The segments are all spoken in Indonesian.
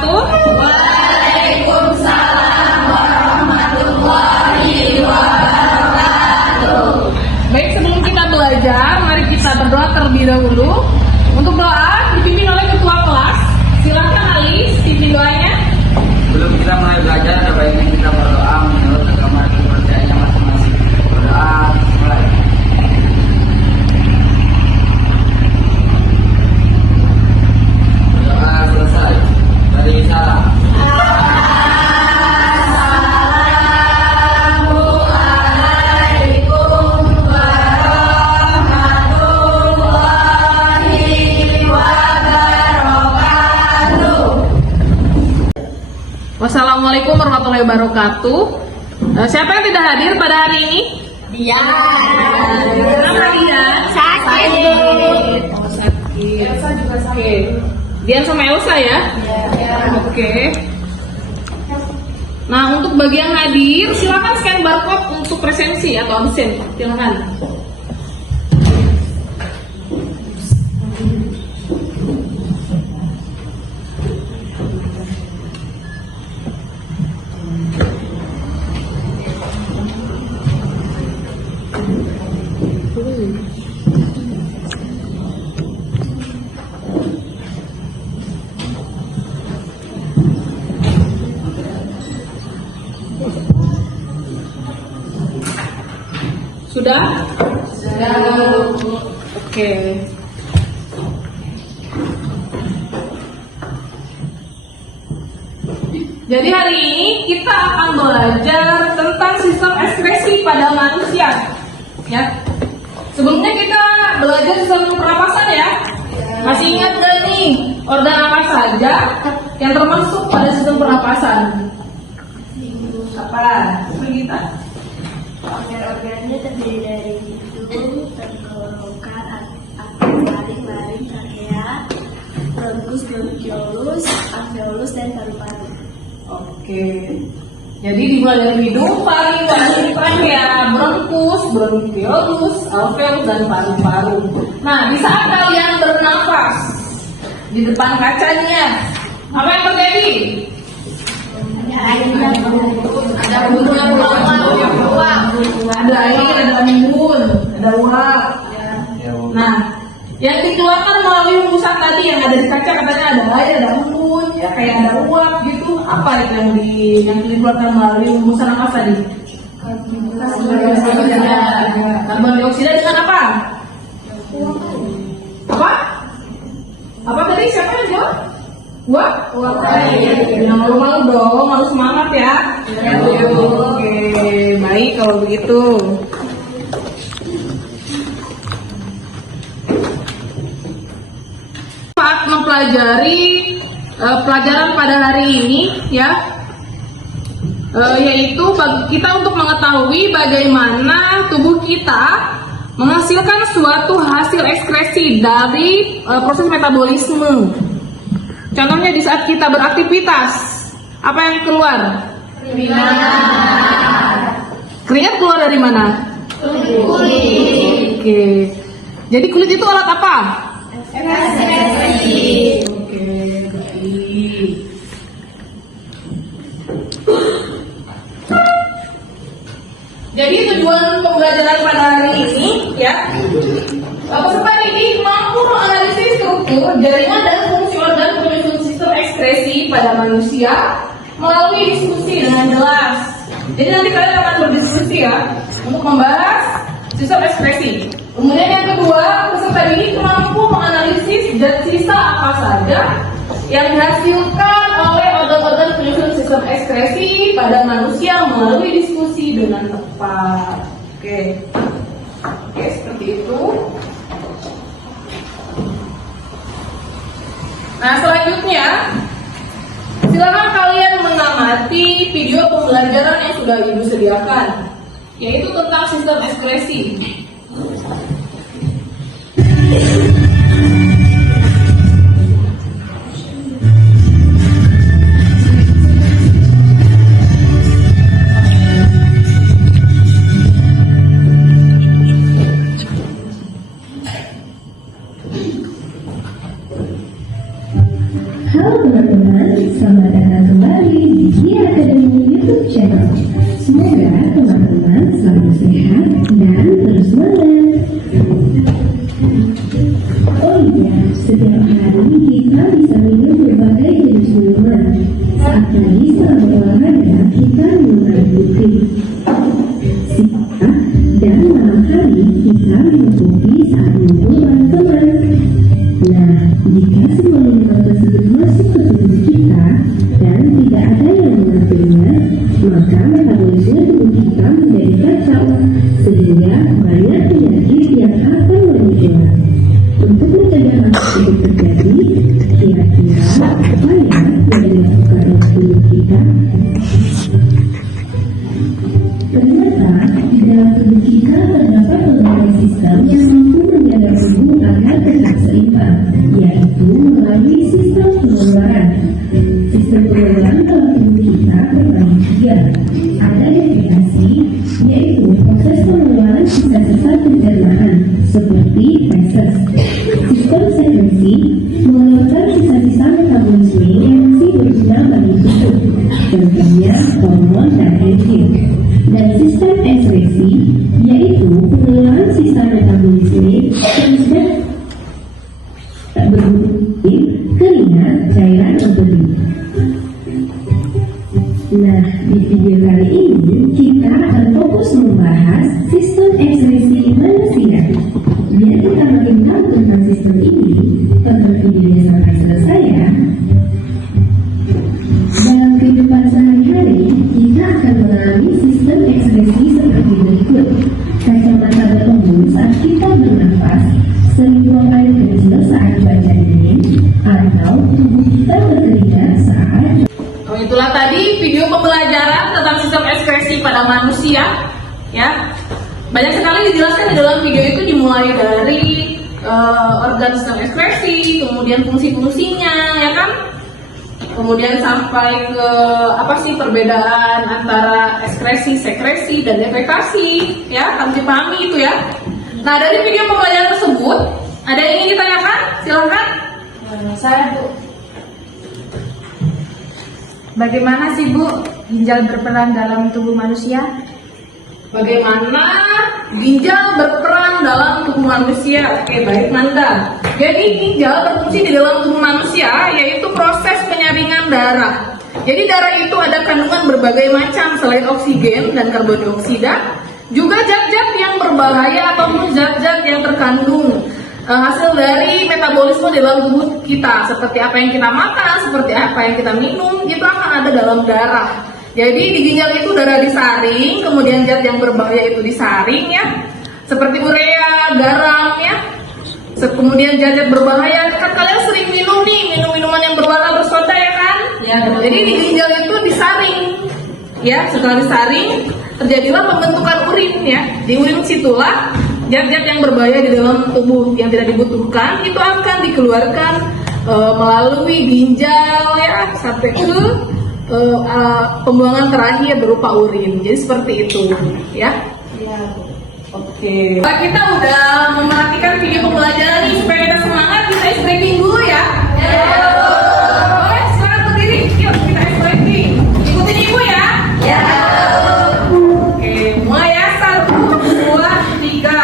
wabarakatuh. Waalaikumsalam warahmatullahi wabarakatuh. Baik, sebelum kita belajar, mari kita berdoa terlebih dahulu. Untuk doa dipimpin oleh ketua kelas. Silakan Alis, pimpin doanya. Sebelum kita mulai belajar, ada baiknya kita berdoa menurut agama dan kepercayaannya masing-masing. Berdoa mulai. Berdoa selesai. Dari salam. Assalamualaikum warahmatullahi wabarakatuh. Wassalamualaikum warahmatullahi wabarakatuh. Siapa yang tidak hadir pada hari ini? Dia. Kenapa dia? Sakit. Oh, sakit. Elsa juga sakit. Dian sama Elsa ya? Oke. Nah, untuk bagi yang hadir, silakan scan barcode untuk presensi atau absen. Silakan. Sudah? Sudah. Oke. Jadi hari ini kita akan belajar tentang sistem ekspresi pada manusia. Ya. Sebelumnya kita belajar sistem pernapasan ya. Masih ingat gak nih organ apa saja yang termasuk pada sistem pernapasan? Apa? Kita. Organ-organnya terdiri dari hidung, tenggorokan, laring, trachea, bronkus, bronkiolus, alveolus, dan paru-paru. Oke. Jadi dimulai dari hidung, paling, trachea, bronkus, bronkiolus, alveolus, dan paru-paru. Nah, di saat kalian bernafas di depan kacanya, apa yang terjadi? Ada embun yang keluar, ada air, ada embun, ada uap. Nah, yang dikeluarkan melalui hembusan tadi yang ada di kaca katanya ada air, ada embun, ya kayak ada uap gitu. Apa itu yang dikeluarkan melalui hembusan apa tadi? Karbon dioksida dengan apa? Apa? Apa tadi? Siapa yang jawab? Uap? Jangan malu-malu dong, harus semangat ya. Oke, baik kalau begitu. Saat mempelajari pelajaran pada hari ini ya, yaitu kita untuk mengetahui bagaimana tubuh kita menghasilkan suatu hasil ekskresi dari proses metabolisme. Contohnya di saat kita beraktivitas, apa yang keluar? Keringat keluar dari mana? Kulit. Oke. Jadi kulit itu alat apa? Ekspresi. Oke, baik. Jadi tujuan pembelajaran pada hari ini ya, peserta didik mampu menganalisis struktur, jaringan dan fungsi organ penyusun sistem ekspresi pada manusia melalui diskusi dengan jelas. Jadi nanti kalian akan berdiskusi ya untuk membahas sistem ekspresi. Kemudian yang kedua, peserta didik mampu menganalisis zat sisa apa saja yang dihasilkan oleh organ-organ penyusun sistem ekskresi pada manusia melalui diskusi dengan tepat. Oke, seperti itu. Nah, selanjutnya silakan kalian mengamati video pembelajaran yang sudah Ibu sediakan, yaitu tentang sistem ekspresi. Halo teman-teman, selamat Channel. Semoga teman-teman selalu sehat dan terus semangat. Oh iya, setiap hari kita bisa minum berbagai jenis minuman. Saat pagi setelah berolahraga, kita minum air putih. Siang dan malam hari kita minum kopi saat ngumpul bareng teman. Nah, jika semua minuman tersebut masuk ke tubuh kita dan tidak ada yang mengaturnya, maka metabolisme tubuh kita menjadi kacau, sehingga banyak penyakit yang akan muncul. Untuk mencegah hal tersebut terjadi, kira-kira apa ya yang dilakukan oleh tubuh kita? Ternyata di dalam tubuh kita terdapat berbagai sistem yang mampu menjaga tubuh agar tetap seimbang, yaitu melalui sistem pengeluaran. Sistem pengeluaran dalam tubuh kita terbagi tiga. Ada defekasi, yaitu proses pengeluaran sisa-sisa pencernaan, seperti feses. Sistem sekresi mengeluarkan sisa-sisa metabolisme yang masih berguna bagi tubuh, contohnya hormon dan enzim. Dan sistem ekskresi, yaitu pengeluaran sisa metabolisme yang sudah tak berfungsi, keringat, cairan, empedu. Nah, di video kali ini kita akan fokus membahas sistem ekskresi manusia. Biar kita makin tahu tentang sistem ini, tonton videonya sampai selesai ya. Dalam kehidupan sehari-hari, kita akan mengalami sistem ekskresi seperti berikut. Kacamata berembun saat kita bernafas, sering buang air kecil saat cuaca dingin, atau tubuh kita berkeringat saat. Itulah tadi video pembelajaran tentang sistem ekskresi pada manusia, ya. Banyak sekali dijelaskan di dalam video itu, dimulai dari organ sistem ekskresi, kemudian fungsi-fungsinya, ya kan? Kemudian sampai ke apa sih perbedaan antara ekskresi, sekresi, dan defekasi, ya, kami pahami itu ya. Nah, dari video pembelajaran tersebut, ada yang ingin ditanyakan? Silahkan. Saya Bu. Bagaimana sih Bu ginjal berperan dalam tubuh manusia? Bagaimana ginjal berperan dalam tubuh manusia? Oke, baik Nanda. Jadi ginjal berfungsi di dalam tubuh manusia, yaitu proses penyaringan darah. Jadi darah itu ada kandungan berbagai macam selain oksigen dan karbon dioksida, juga zat-zat yang berbahaya ataupun zat-zat yang terkandung hasil dari metabolisme di dalam tubuh kita, seperti apa yang kita makan, seperti apa yang kita minum, itu akan ada dalam darah. Jadi di ginjal itu darah disaring, kemudian zat yang berbahaya itu disaring ya, seperti urea, garam ya. Kemudian zat-zat berbahaya, kan kalian sering minum nih, minuman yang berwarna bersoda ya kan? Ya. Jadi di ginjal itu disaring, ya. Setelah disaring, terjadilah pembentukan urin ya. Di urin situlah zat-zat yang berbahaya di dalam tubuh yang tidak dibutuhkan itu akan dikeluarkan melalui ginjal ya sampai ke pembuangan terakhir berupa urin. Jadi seperti itu ya. Oke. Kita udah memperhatikan video pembelajaran ini supaya kita semangat, kita stretching dulu ya. Boleh semangat berdiri. Yuk kita stretching. Ikutin ibu ya. Ya. Oke, mulai ya. 1, 2, 3.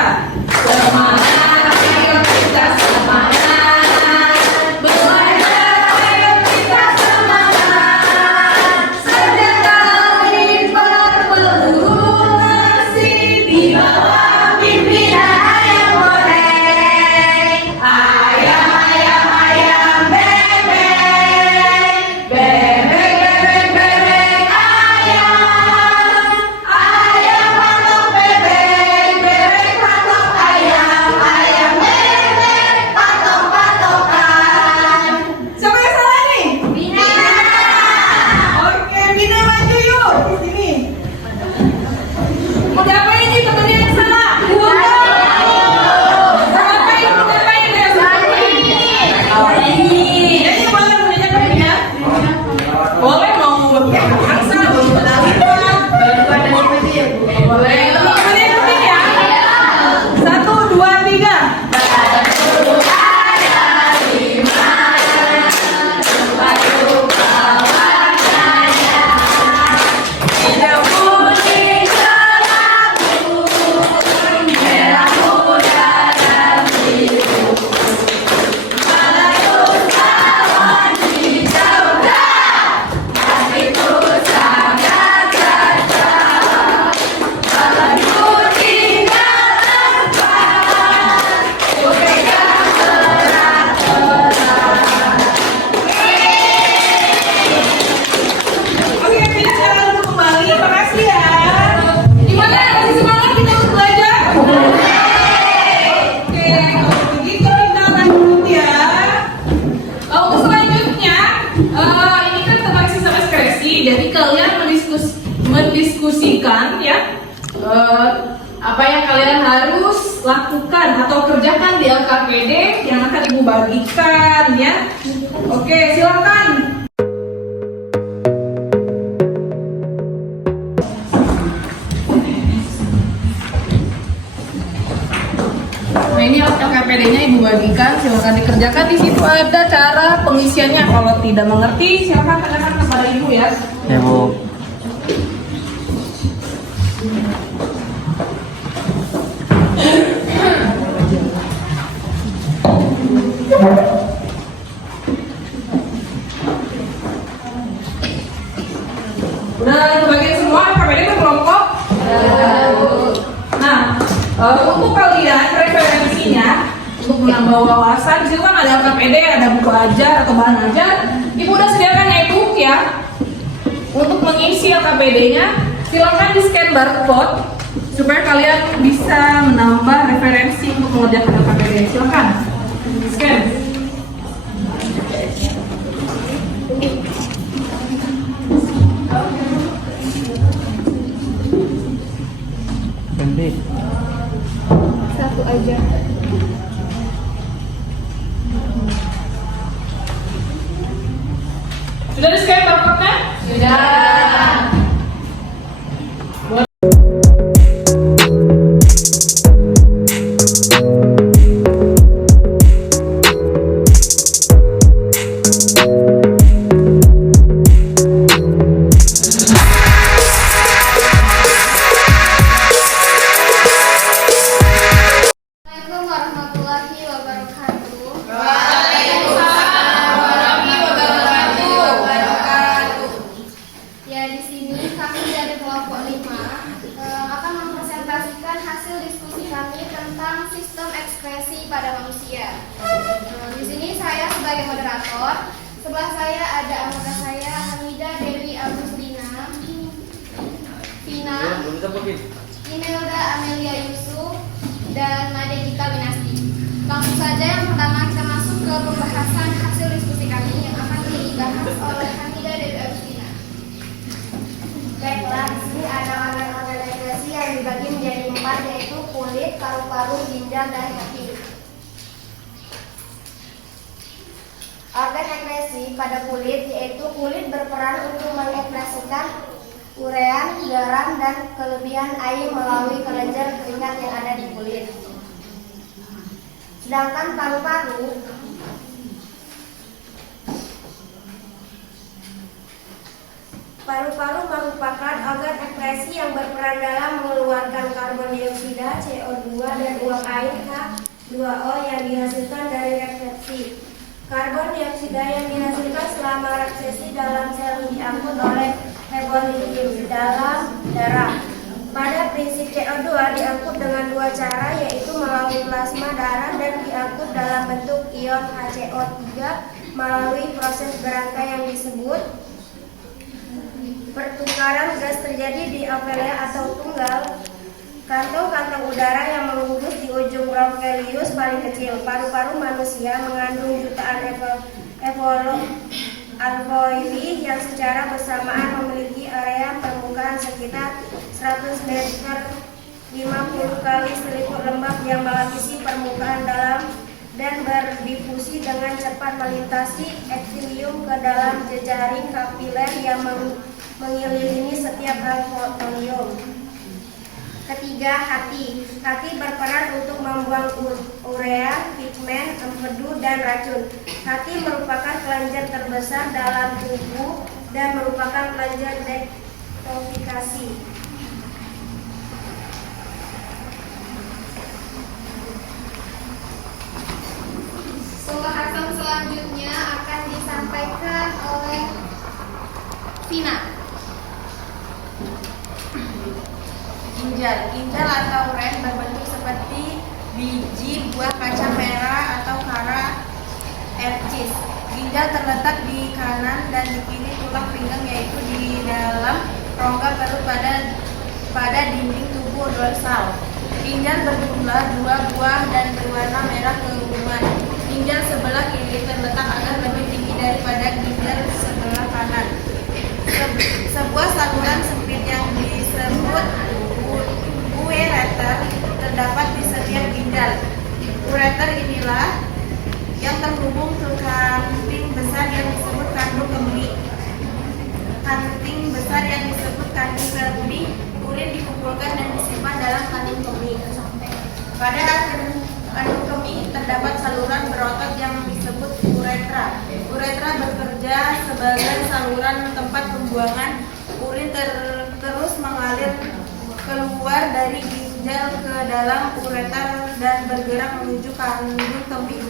Semangat, ayo kita semangat. Belajar, ayo kita semangat. Sejak kami berpeluang masih di bawah pimpinan ayam goreng. Ayam, ayam, ayam, bebek. apa yang kalian harus lakukan atau kerjakan di LKPD yang akan Ibu bagikan ya. Oke, silakan. Nah, ini LKPD-nya Ibu bagikan, silakan dikerjakan. Di situ ada cara pengisiannya. Kalau tidak mengerti, silakan tanyakan kepada Ibu ya. Ya Bu. Udah kebagian semua LKPD berkelompok? Nah, untuk kalian referensinya untuk menambah wawasan, di situ kan ada LKPD, ada buku ajar atau bahan ajar. Ibu udah sediakan e-book ya. Untuk mengisi LKPD-nya, silakan di scan barcode supaya kalian bisa menambah referensi untuk mengerjakan LKPD. Silakan scan. Satu aja. Sudah di scan barcode-nya? Sudah. Assalamualaikum warahmatullahi wabarakatuh. Ya, di sini kami dari kelompok 5 akan mempresentasikan hasil diskusi kami tentang sistem ekspresi pada manusia. Di sini saya sebagai moderator, sebelah saya ada anggota saya Hamidah Dewi Agustina, Vina, Imelda Amelia Yusuf, dan Made Gita Winasti. Langsung saja yang pertama kita masuk ke pembahasan hasil diskusi kami yang akan dibahas oleh Hamidah Dewi Agustina. Baiklah, di sini ada organ-organ ekspresi yang dibagi menjadi 4, yaitu kulit, paru-paru, ginjal, dan hati. Organ ekspresi pada kulit yaitu kulit berperan untuk mengekspresikan urean, garam, dan kelebihan air melalui kelenjar keringat yang ada di kulit. Sedangkan paru-paru merupakan organ ekspresi yang berperan dalam mengeluarkan karbon dioksida, CO2, dan uap air H2O yang dihasilkan dari refleksi. Karbon dioksida yang dihasilkan selama refleksi dalam sel diangkut oleh hemoglobin dalam darah. Pada prinsip CO2 diangkut dengan 2 cara, yaitu melalui plasma darah dan diangkut dalam bentuk ion HCO3 melalui proses berangkai yang disebut pertukaran gas terjadi di alveola atau tunggal kantong-kantong udara yang mengumpul di ujung broncholius paling kecil. Paru-paru manusia mengandung jutaan alveoli yang secara bersamaan memiliki area permukaan sekitar 100 meter 50 kali seliput lembab yang melapisi permukaan dalam dan berdifusi dengan cepat melintasi epitelium ke dalam jejaring kapiler yang mengelilingi setiap alveolium. Ketiga, hati. Hati berperan untuk membuang urea, pigmen, empedu, dan racun. Hati merupakan kelenjar terbesar dalam tubuh dan merupakan kelenjar detoksifikasi. Pembahasan selanjutnya akan disampaikan oleh Vina. Ginjal atau ren berbentuk seperti biji buah kacang merah atau kara ercis. Ginjal terletak di kanan dan di kiri tulang pinggang, yaitu di dalam rongga perut pada dinding tubuh dorsal. Ginjal berjumlah 2 buah dan berwarna merah keunguan. Ginjal sebelah kiri terletak agak lebih tinggi daripada ginjal sebelah kanan. Sebuah saluran sempit yang disebut ureter dikumpulkan dan disimpan dalam kandung kemih. Pada kandung kemih terdapat saluran berotot yang disebut uretra. Uretra bekerja sebagai saluran tempat pembuangan urin terus mengalir keluar dari ginjal ke dalam ureter dan bergerak menuju kandung kemih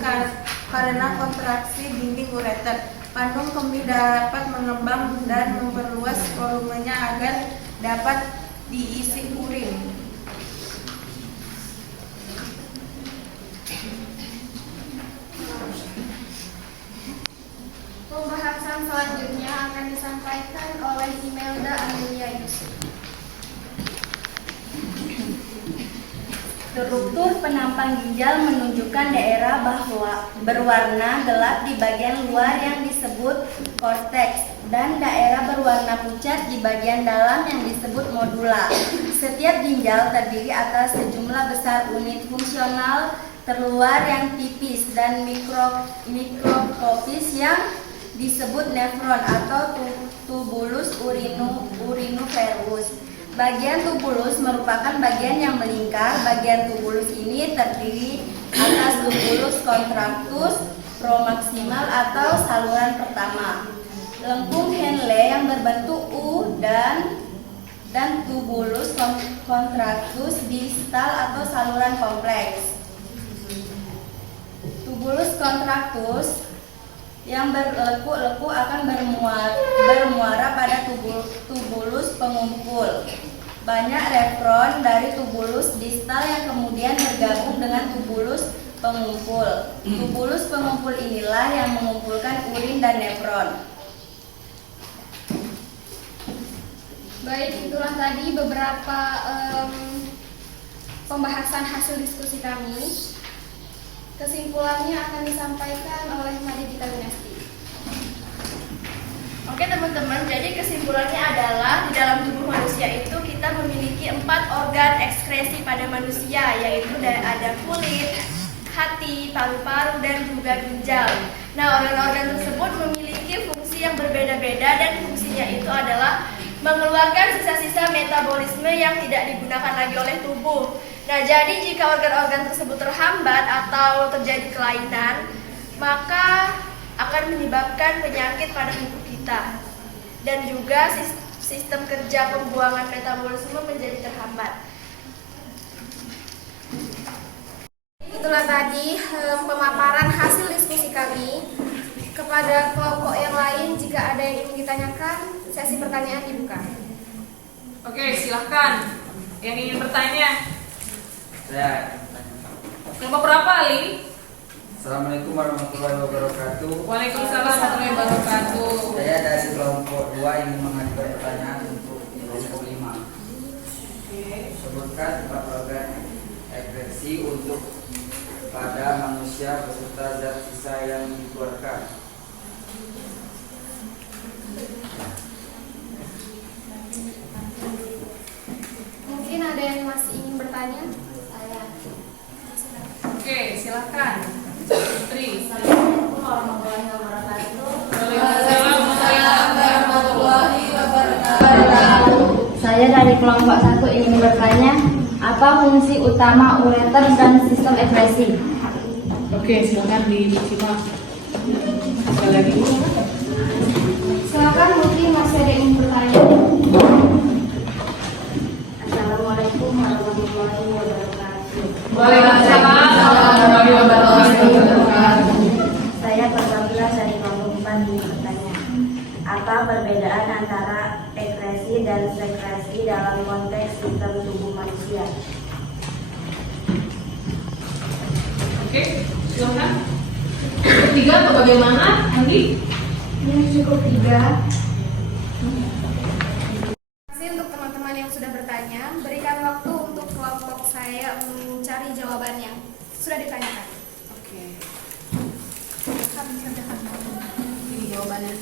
karena kontraksi dinding ureter. Kandung kemih dapat mengembang dan memperluas volumenya agar dapat diisi urin. Pembahasan selanjutnya akan disampaikan oleh Imelda Amelia Yusuf. Struktur penampang ginjal menunjukkan daerah bahwa berwarna gelap di bagian luar yang disebut korteks dan daerah berwarna pucat di bagian dalam yang disebut modula. Setiap ginjal terdiri atas sejumlah besar unit fungsional terluar yang tipis dan mikroskopis yang disebut nefron atau tubulus urinoferus. Bagian tubulus merupakan bagian yang melingkar. Bagian tubulus ini terdiri atas tubulus kontraktus promaksimal atau saluran pertama, lengkung Henle yang berbentuk U dan tubulus kontraktus distal atau saluran kompleks. Tubulus kontraktus yang berlekuk-lekuk akan bermuara pada tubulus pengumpul. Banyak nefron dari tubulus distal yang kemudian bergabung dengan tubulus pengumpul. Tubulus pengumpul inilah yang mengumpulkan urin dan nefron. Baik, itulah tadi beberapa pembahasan hasil diskusi kami. Kesimpulannya akan disampaikan oleh Madi Gita Winasti. Oke teman-teman, jadi kesimpulannya adalah di dalam tubuh manusia itu kita memiliki 4 organ ekskresi pada manusia, yaitu ada kulit, hati, paru-paru, dan juga ginjal. Nah, organ-organ tersebut memiliki fungsi yang berbeda-beda dan fungsinya itu adalah mengeluarkan sisa-sisa metabolisme yang tidak digunakan lagi oleh tubuh. Nah, jadi jika organ-organ tersebut terhambat atau terjadi kelainan, maka akan menyebabkan penyakit pada tubuh kita. Dan juga sistem kerja pembuangan metabolisme menjadi terhambat. Itulah tadi pemaparan hasil diskusi kami. Kepada kelompok yang lain, jika ada yang ingin ditanyakan, sesi pertanyaan dibuka. Oke, silahkan. Yang ingin bertanya. Saya Kelompok berapa, Ali? Assalamualaikum warahmatullahi wabarakatuh. Waalaikumsalam warahmatullahi wabarakatuh. Saya dari kelompok 2 ingin mengajukan pertanyaan untuk kelompok 5. Sebutkan 4 organ ekskresi untuk pada manusia beserta zat sisa yang dikeluarkan. Mungkin ada yang masih ingin bertanya? Oke, silahkan. Putri. Assalamualaikum warahmatullahi wabarakatuh. Waalaikumsalam warahmatullahi wabarakatuh. Saya dari kelompok 1 ingin bertanya, apa fungsi utama ureter dan sistem ekskresi? Oke, silakan disimak. Sekali lagi. Silakan, mungkin masih ada yang ingin bertanya. Assalamualaikum warahmatullahi wabarakatuh. Waalaikumsalam warahmatullahi wabarakatuh. Saya perwakilan dari kelompok 4 ingin bertanya, apa perbedaan antara ekskresi dan sekresi dalam konteks sistem tubuh manusia? Oke, silakan. Ketiga atau bagaimana, Andi? Ini cukup 3. Terima kasih untuk teman-teman yang sudah bertanya. Berikan waktu untuk kelompok saya mencari jawabannya. Sudah ditanyakan. Oke. Ini jawabannya.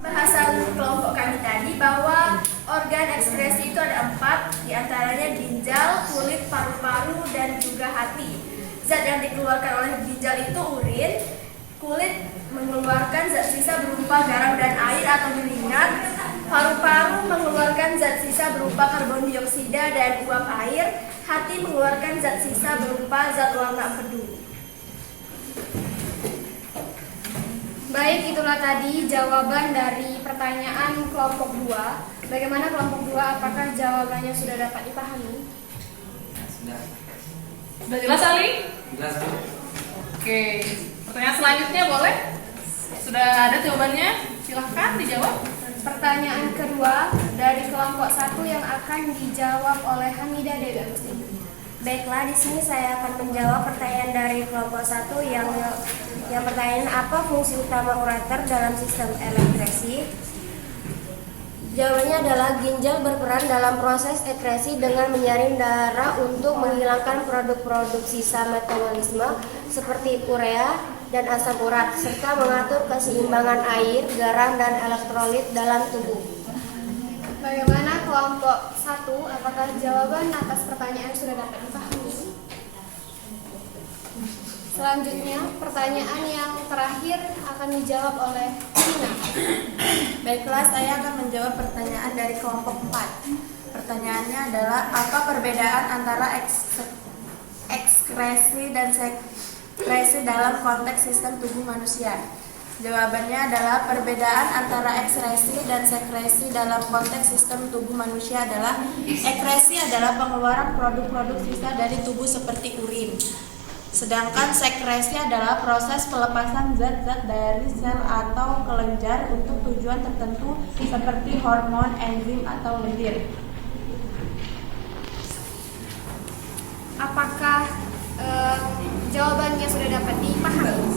Bahasan kelompok kami tadi bahwa organ ekskresi itu ada 4, diantaranya ginjal, kulit, paru-paru, dan juga hati. Zat yang dikeluarkan oleh ginjal itu urin, kulit mengeluarkan zat sisa berupa garam dan air atau keringat. Paru-paru mengeluarkan zat sisa berupa karbon dioksida dan uap air. Hati mengeluarkan zat sisa berupa zat warna empedu. Baik, itulah tadi jawaban dari pertanyaan kelompok 2. Bagaimana kelompok 2? Apakah jawabannya sudah dapat dipahami? Sudah. Sudah jelas, Ali? Jelas, Bu. Oke, pertanyaan selanjutnya boleh? Sudah ada jawabannya? Silahkan dijawab. Pertanyaan kedua dari kelompok 1 yang akan dijawab oleh Hamidah Dewi Agustin. Baiklah, di sini saya akan menjawab pertanyaan dari kelompok 1 yang pertanyaan apa fungsi utama ureter dalam sistem elektresi. Jawabannya adalah ginjal berperan dalam proses ekresi dengan menyaring darah untuk menghilangkan produk-produk sisa metabolisme seperti urea dan asam urat serta mengatur keseimbangan air, garam, dan elektrolit dalam tubuh. Bagaimana kelompok 1? Apakah jawaban atas pertanyaan sudah dapat dipahami? Selanjutnya, pertanyaan yang terakhir akan dijawab oleh Tina. Baiklah, saya akan menjawab pertanyaan dari kelompok 4. Pertanyaannya adalah apa perbedaan antara ekskresi dan sekresi dalam konteks sistem tubuh manusia? Jawabannya adalah perbedaan antara ekskresi dan sekresi dalam konteks sistem tubuh manusia adalah ekskresi adalah pengeluaran produk-produk sisa dari tubuh seperti urin. Sedangkan sekresi adalah proses pelepasan zat-zat dari sel atau kelenjar untuk tujuan tertentu seperti hormon, enzim, atau lendir. Apakah jawabannya sudah dapat dipahami?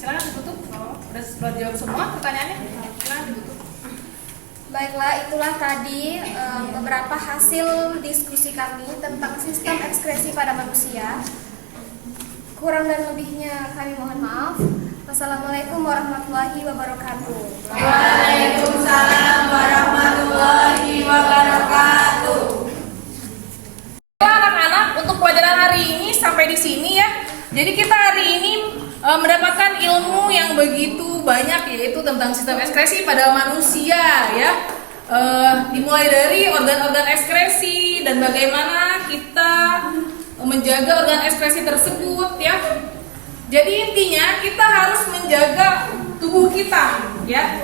Silakan ditutup. Sudah jawab semua pertanyaannya? Silakan ditutup. Baiklah, itulah tadi beberapa hasil diskusi kami tentang sistem ekskresi pada manusia. Kurang dan lebihnya kami mohon maaf. Wassalamualaikum warahmatullahi wabarakatuh. Waalaikumsalam warahmatullahi wabarakatuh. Anak-anak, untuk pelajaran hari ini sampai di sini ya. Jadi kita hari ini mendapatkan ilmu yang begitu banyak, yaitu tentang sistem ekskresi pada manusia ya. Dimulai dari organ-organ ekskresi dan bagaimana kita menjaga organ ekskresi tersebut ya. Jadi intinya kita harus menjaga tubuh kita ya.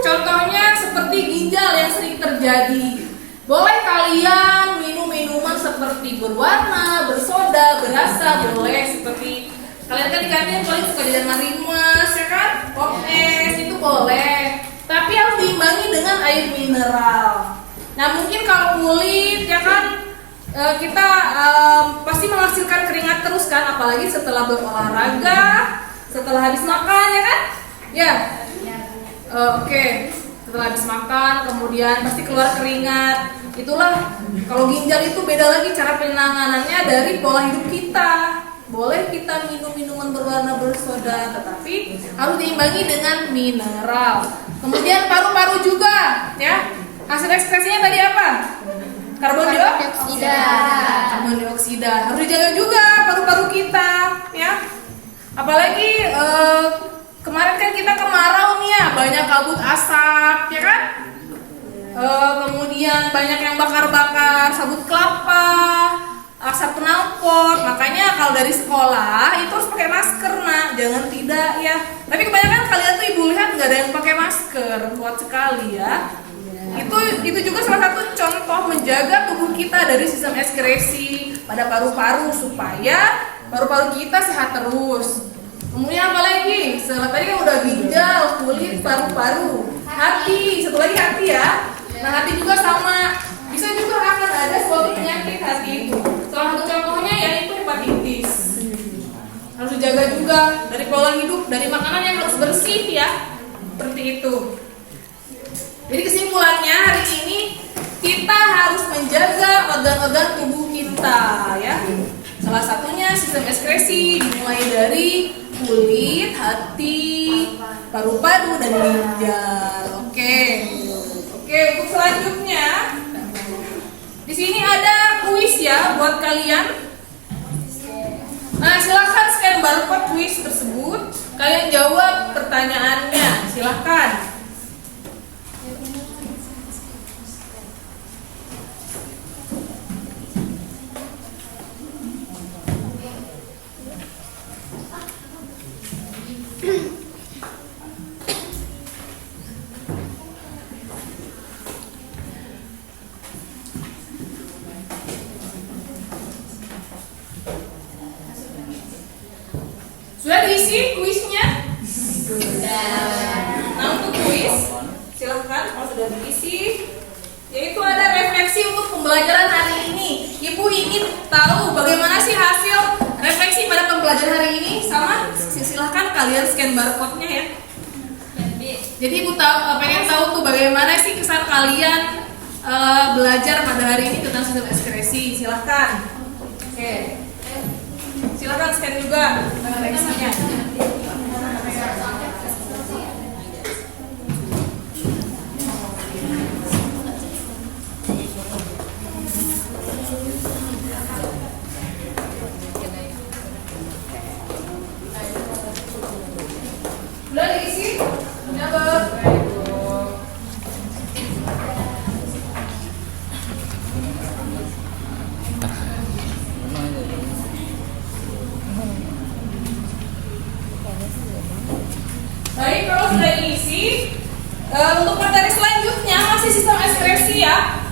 Contohnya seperti ginjal yang sering terjadi. Boleh kalian minum minuman seperti berwarna, bersoda, berasa, boleh seperti kalian kan di kantin paling suka jajan marimas ya kan, pop es itu boleh. Tapi harus diimbangi dengan air mineral. Nah mungkin kalau kulit ya kan kita pasti menghasilkan keringat terus kan, apalagi setelah berolahraga, setelah habis makan ya kan? Ya. Oke. Setelah habis makan kemudian pasti keluar keringat. Itulah kalau ginjal itu beda lagi cara penanganannya dari pola hidup kita. Boleh kita minum minuman berwarna bersoda, tetapi harus diimbangi dengan mineral. Kemudian paru-paru juga, ya. Hasil ekskresinya tadi apa? Karbon dioksida. Karbon dioksida harus dijaga juga paru-paru kita, ya. Apalagi kemarin kan kita kemarau nih ya, banyak kabut asap, ya kan? Kemudian banyak yang bakar-bakar sabut kelapa, asap knalpot. Makanya kalau dari sekolah itu harus pakai masker nak, jangan tidak ya. Tapi kebanyakan kalian tuh ibu lihat nggak ada yang pakai masker, kuat sekali ya. Itu juga salah satu contoh menjaga tubuh kita dari sistem ekskresi pada paru-paru supaya paru-paru kita sehat terus. Kemudian apa lagi? Setelah tadi kan udah ginjal, kulit, paru-paru, hati, satu lagi hati ya. Nah hati juga sama, bisa juga akan ada suatu penyakit hati itu. Salah satu contohnya yaitu hepatitis. Harus dijaga juga dari pola hidup, dari makanan yang harus bersih ya, seperti itu. Jadi kesimpulannya hari ini kita harus menjaga organ-organ tubuh kita ya. Salah satunya sistem ekskresi dimulai dari kulit, hati, paru-paru dan ginjal. Oke, untuk selanjutnya di sini ada kuis ya buat kalian. Nah, silahkan scan barcode kuis tersebut. Kalian jawab pertanyaannya. Silahkan. Sudah diisi kuisnya? Nah, untuk kuis, silahkan kalau sudah diisi. Yaitu ada refleksi untuk pembelajaran hari ini. Ibu ingin tahu bagaimana sih hasil refleksi pada pembelajaran hari ini? Sama, silahkan kalian scan barcode-nya ya. Jadi ibu pengen tahu tuh bagaimana sih kesan kalian belajar pada hari ini tentang sistem ekskresi. Silahkan. Oke. Silakan scan juga refleksinya. Udah diisi? Udah. Baik, kalau sudah diisi, untuk materi selanjutnya masih sistem ekspresi ya.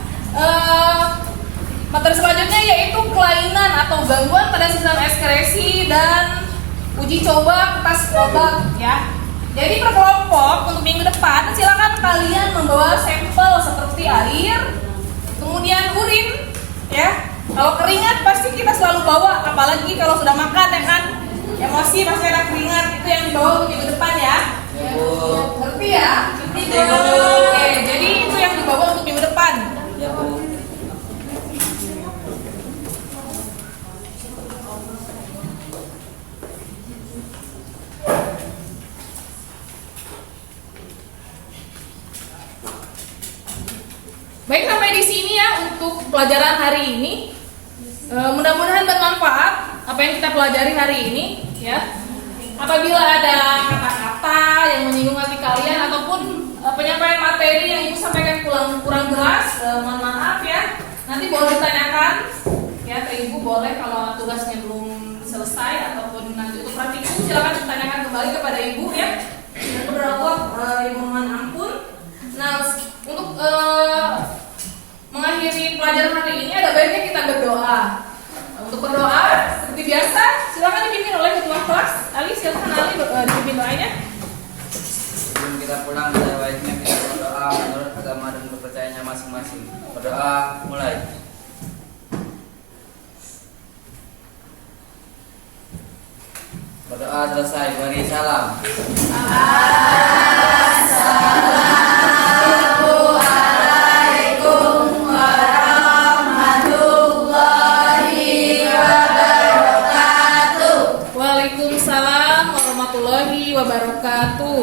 Materi selanjutnya yaitu kelainan atau gangguan pada sistem ekspresi dan uji coba kertas obat ya. Jadi per kelompok untuk minggu depan silakan kalian membawa sampel seperti air, kemudian urin ya. Kalau keringat pasti kita selalu bawa, apalagi kalau sudah makan ya kan. Emosi pasti ada keringat, itu yang dibawa untuk minggu depan ya. Ngerti ya? Oke, jadi itu yang dibawa untuk minggu depan. Ya, Bu. Baik, sampai di sini ya untuk pelajaran hari ini. Mudah-mudahan bermanfaat apa yang kita pelajari hari ini ya. Apabila ada kata-kata yang menyinggung hati kalian ataupun penyampaian materi yang ibu sampaikan kurang jelas, mohon maaf ya. Nanti boleh ditanyakan ya ke ibu, boleh kalau tugasnya belum selesai ataupun nanti untuk praktikum silakan ditanyakan kembali kepada ibu ya. Dan beberapa ibu mohon ampun. Nah, untuk mengakhiri pelajaran hari ini ada baiknya kita berdoa. Untuk berdoa seperti biasa silakan dipimpin oleh ketua kelas. Ali, silakan Ali dipimpin doanya. Sebelum kita pulang, ada baiknya kita berdoa menurut agama dan kepercayaannya masing-masing. Berdoa mulai. Berdoa selesai, beri salam. Waalaikumsalam warahmatullahi wabarakatuh.